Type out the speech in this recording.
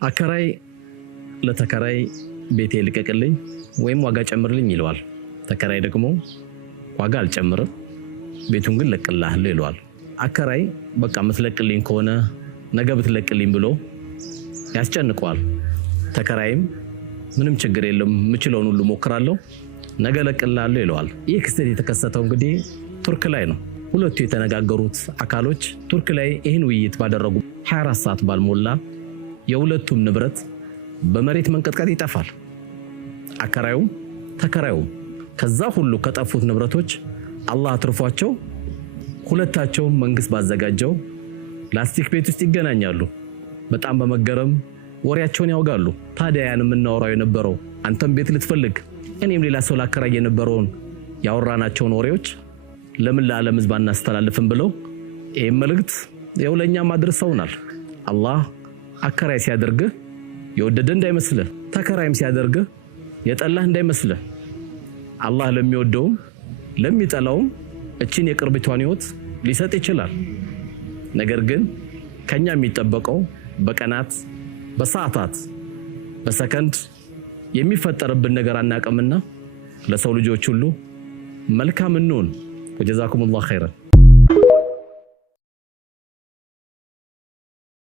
አከራይ ለተከራይ ቤቴ ልቀቅልኝ ወይም ዋጋ ጨምርልኝ ይለዋል። ተከራይ ደግሞ ዋጋ አልጨምርም ቤቱን ግን ለቅልሃለሁ ይለዋል። አከራይ በቃ ምትለቅልኝ ከሆነ ነገ ብትለቅልኝ ብሎ ያስጨንቀዋል። ተከራይም ምንም ችግር የለም ምችለውን ሁሉ ሞክራለሁ ነገ ለቅልሃለሁ ይለዋል። ይህ ክስተት የተከሰተው እንግዲህ ቱርክ ላይ ነው። ሁለቱ የተነጋገሩት አካሎች ቱርክ ላይ ይህን ውይይት ባደረጉ 24 ሰዓት ባልሞላ የሁለቱም ንብረት በመሬት መንቀጥቀጥ ይጠፋል። አከራዩም ተከራዩም ከዛ ሁሉ ከጠፉት ንብረቶች አላህ አትርፏቸው ሁለታቸው መንግስት ባዘጋጀው ላስቲክ ቤት ውስጥ ይገናኛሉ። በጣም በመገረም ወሬያቸውን ያወጋሉ። ታዲያ ያን የምናወራው የነበረው አንተም ቤት ልትፈልግ እኔም ሌላ ሰው ላከራይ የነበረውን ያወራናቸውን ወሬዎች ለምን ለዓለም ህዝብ አናስተላልፍም ብለው ይሄን መልእክት የውለኛ ማድረሰውናል። አላህ አከራይ ሲያደርግህ የወደደ እንዳይመስልህ ተከራይም ሲያደርግህ የጠላህ እንዳይመስልህ። አላህ ለሚወደውም ለሚጠላውም እቺን የቅርቢቷን ህይወት ሊሰጥ ይችላል። ነገር ግን ከኛ የሚጠበቀው በቀናት በሰዓታት በሰከንድ የሚፈጠርብን ነገር አናቀምና ለሰው ልጆች ሁሉ መልካም እንሁን። ወጀዛኩሙላህ ኸይረን።